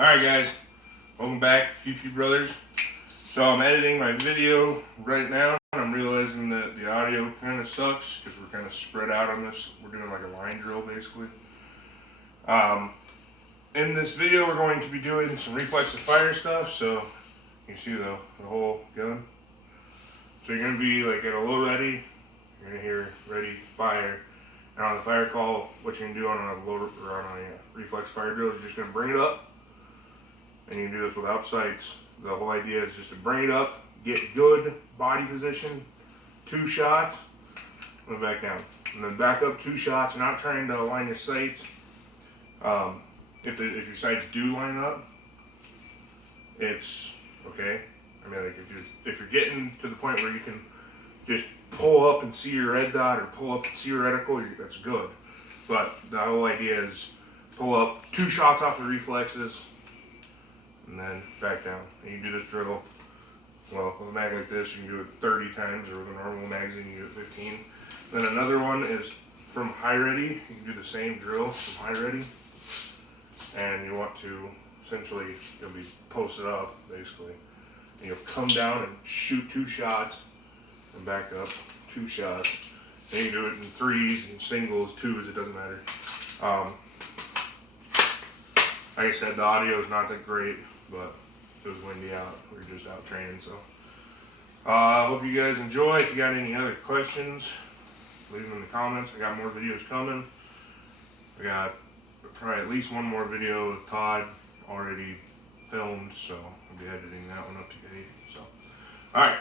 Alright guys, welcome back, PewPew Brothers. So I'm editing my video right now, and I'm realizing that the audio kind of sucks because we're kind of spread out on this. We're doing like a line drill basically. In this video we're going to be doing some reflexive fire stuff, so you see the whole gun. So you're going to be like at a low ready, you're going to hear ready, fire. And on the fire call, what you can do on a low or on a reflex fire drill is you're just going to bring it up. And you can do this without sights. The whole idea is just to bring it up, get good body position, 2 shots, and then back down. And then back up 2 shots, not trying to align your sights. If your sights do line up, it's okay. I mean, like if you're getting to the point where you can just pull up and see your red dot or pull up and see your reticle, that's good. But the whole idea is pull up 2 shots off the reflexes, and then back down. And you do this drill, well, with a mag like this, you can do it 30 times, or with a normal magazine, you can do it 15. Then another one is from high ready. You can do the same drill from high ready. And you want to, essentially, you'll be posted up, basically. And you'll come down and shoot 2 shots, and back up 2 shots. And you can do it in 3s and singles, 2s, it doesn't matter. Like I said, the audio is not that great, but it was windy out. We were just out training, so. I hope you guys enjoy. If you got any other questions, leave them in the comments. I got more videos coming. I got probably at least one more video with Todd already filmed, so I'll be editing that one up today. So, alright.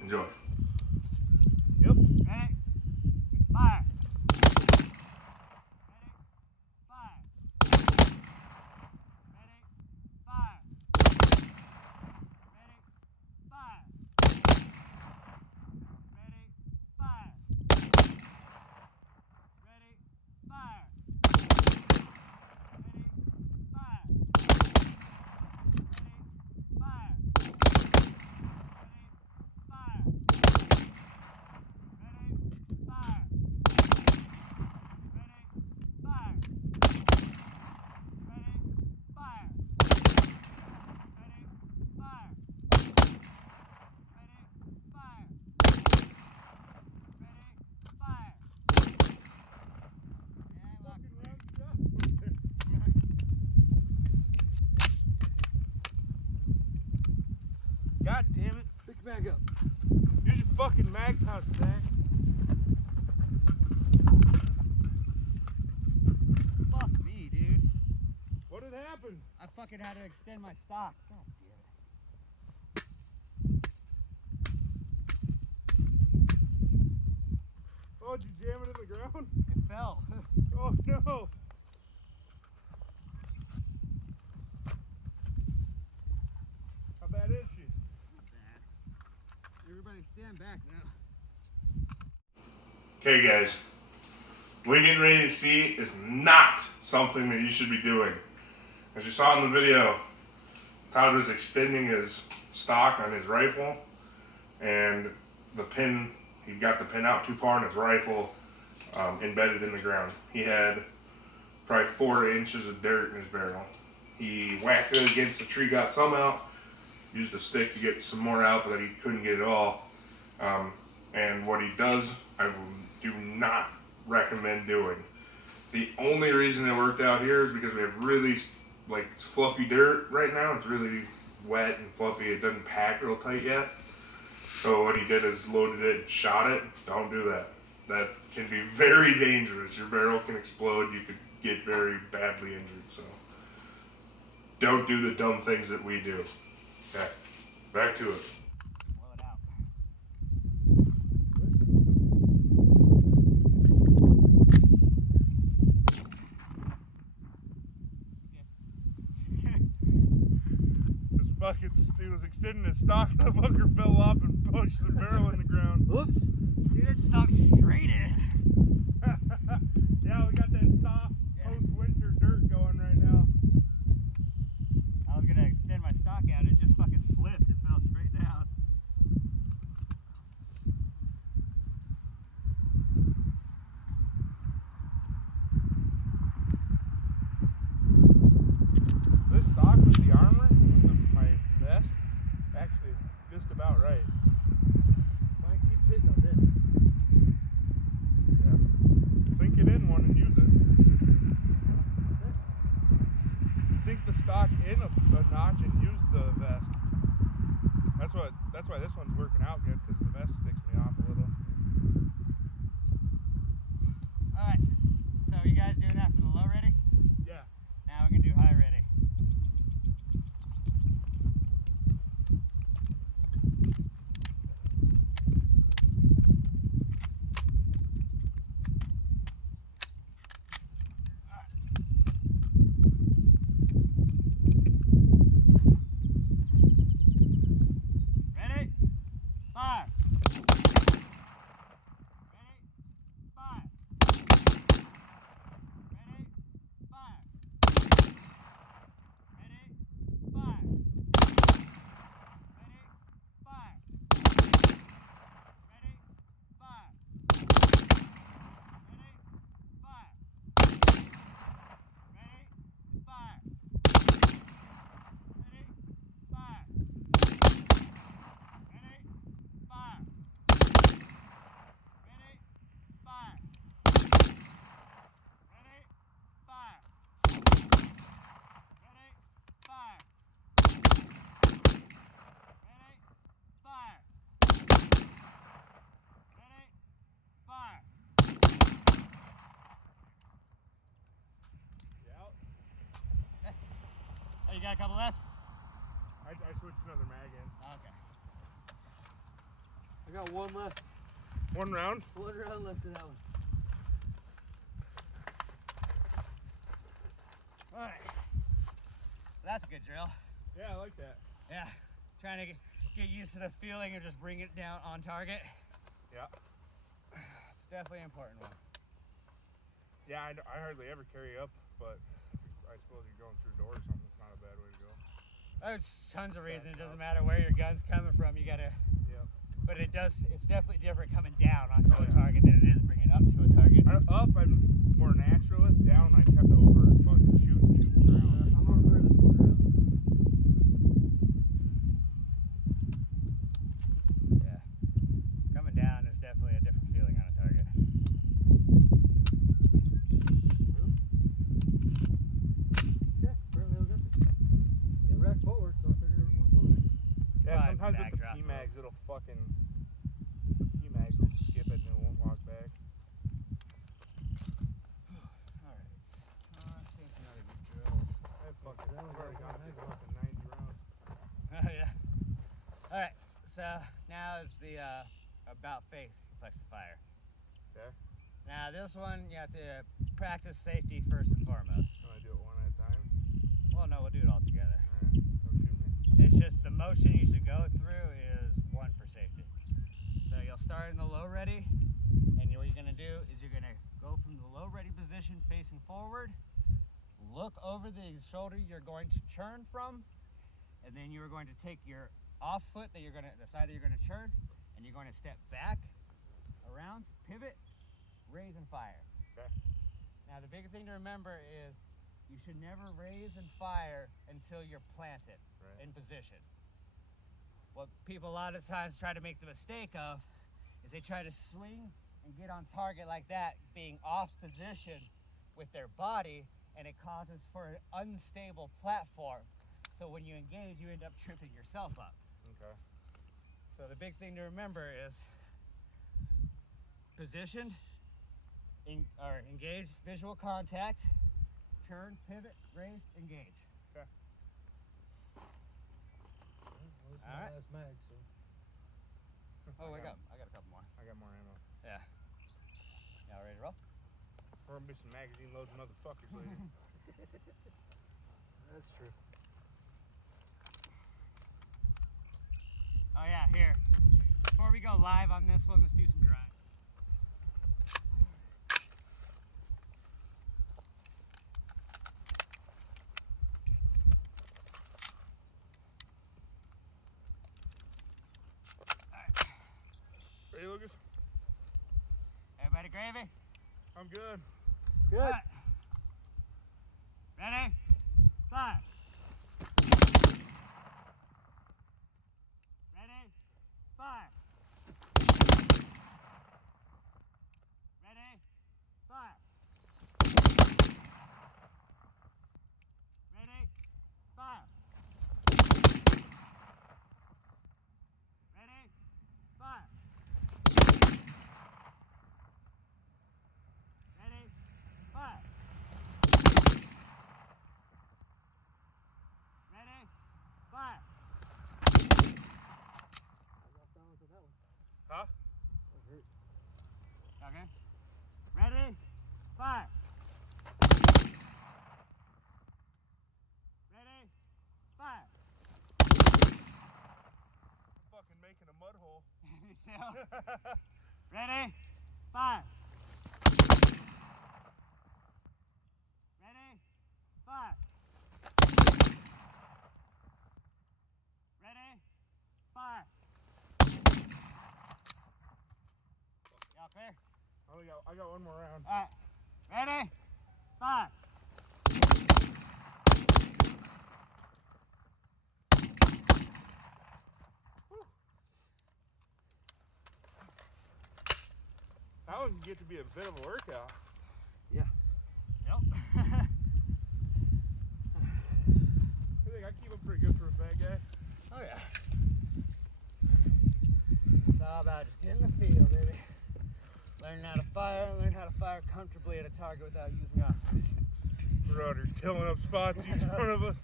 Enjoy. Yep. Ready? Fire. Ready? Fire. Ready? Fire. Ready? Fire. Ready? Fire. Ready? Fire. God damn it. Pick your mag up. Use your fucking mag pouch, Zach. Fuck me, dude. What had happened? I fucking had to extend my stock. God damn it. Oh, did you jam it in the ground? It fell. Oh no. How bad is she? Not bad. Everybody stand back now. Okay guys, what you're getting ready to see is not something that you should be doing. As you saw in the video, Todd was extending his stock on his rifle, and the pin, he got the pin out too far in his rifle, embedded in the ground. He had probably 4 inches of dirt in his barrel. He whacked it against the tree, got some out, used a stick to get some more out, but he couldn't get it all. And what he does, I do not recommend doing. The only reason it worked out here is because we have really like fluffy dirt right now. It's really wet and fluffy. It doesn't pack real tight yet. So what he did is loaded it and shot it. Don't do that. That can be very dangerous. Your barrel can explode. You could get very badly injured. So don't do the dumb things that we do. Okay, back to it. Blow it out. This fucking dude was extending his stock, and the fucker fell off and punched the barrel in the ground. Whoops. Dude, it sucks straight in. Yeah, we got that soft post-winter dirt going right now. I was gonna extend my stock out, it just fucking slipped. It fell straight down. about right. Mine keeps hitting on this. Yeah. Sink it in one and use it. Sink the stock in a notch and use the vest. That's why this one's working out good, because the vest sticks me off a little. Alright, so are you guys doing that from the low ready? Yeah. Now we're going to do high ready. Ready? Fire! Ready? Fire! Ready? Fire! Ready? Fire! Ready? Fire! Ready? Fire! Ready? Fire! Ready? Fire! Ready? Fire! Ready? Fire! Ready? Fire! Ready? Fire! Ready? Fire! Ready? Fire! Ready? Fire! You out? Oh, you got a couple left? I switched another mag in. Okay. I got one left. One round? One round left in that one. Alright. So that's a good drill. Yeah, I like that. Yeah. Trying to get used to the feeling of just bringing it down on target. Yeah. It's definitely an important one. Yeah, I hardly ever carry up, but I suppose you're going through a door or something, it's not a bad way to go. There's tons of reasons. It doesn't matter where your gun's coming from. You gotta. Yep. But it's definitely different coming down onto Oh, a yeah. target than it is bringing up to a target. Up, I'm more natural with. Down, I kept over fucking shooting around. I'm gonna clear this one round. Yeah. Coming down is definitely a different feeling on a target. Okay, apparently I was empty. It racked forward, so I figured it was going forward. Yeah, Five sometimes mag with the drops, P-mags, it'll fucking... The P-mags will skip it and it won't walk back. Alright. Seeing some other good drills. I've fucking That was already like gone one through mag. fucking 90 rounds. Oh yeah. Alright, so now is the about face flexifier. Okay? Now this one you have to practice safety first and foremost. Can I do it one at a time? Well no, we'll do it all together. Alright, don't shoot me. It's just the motion you should go through is one for safety. So you'll start in the low ready, and what you're gonna do is you're gonna go from the low ready position facing forward, look over the shoulder you're going to churn from, and then you're going to take your off foot the side that you're gonna churn, and you're going to step back, around, pivot, raise and fire. Okay. Now the big thing to remember is you should never raise and fire until you're planted Right. in position. What people a lot of times try to make the mistake of is they try to swing and get on target like that, being off position with their body, and it causes for an unstable platform. So when you engage, you end up tripping yourself up. Okay. So the big thing to remember is positioned, engage, visual contact, turn, pivot, raise, engage. Okay. Well, this is All my right. last mag, so. Oh, I got a couple more. I got more ammo. Yeah. Y'all ready to roll? We're gonna be some magazine loads motherfuckers later. That's true. Oh yeah, here. Before we go live on this one, let's do some dry. Ready, Lucas? Everybody gravy? I'm good. Good. All right. Ready? Fire. Ready? Stay still. Ready? Fire. Ready? Fire. Ready? Fire. Y'all clear? I got one more round. Alright. Ready? Fire. That one can get to be a bit of a workout. Yep. I think I keep up pretty good for a fat guy. Oh yeah. It's all about just getting the feel, baby. Learn how to fire, learn how to fire comfortably at a target without using optics. We're out here tilling up spots each one of us.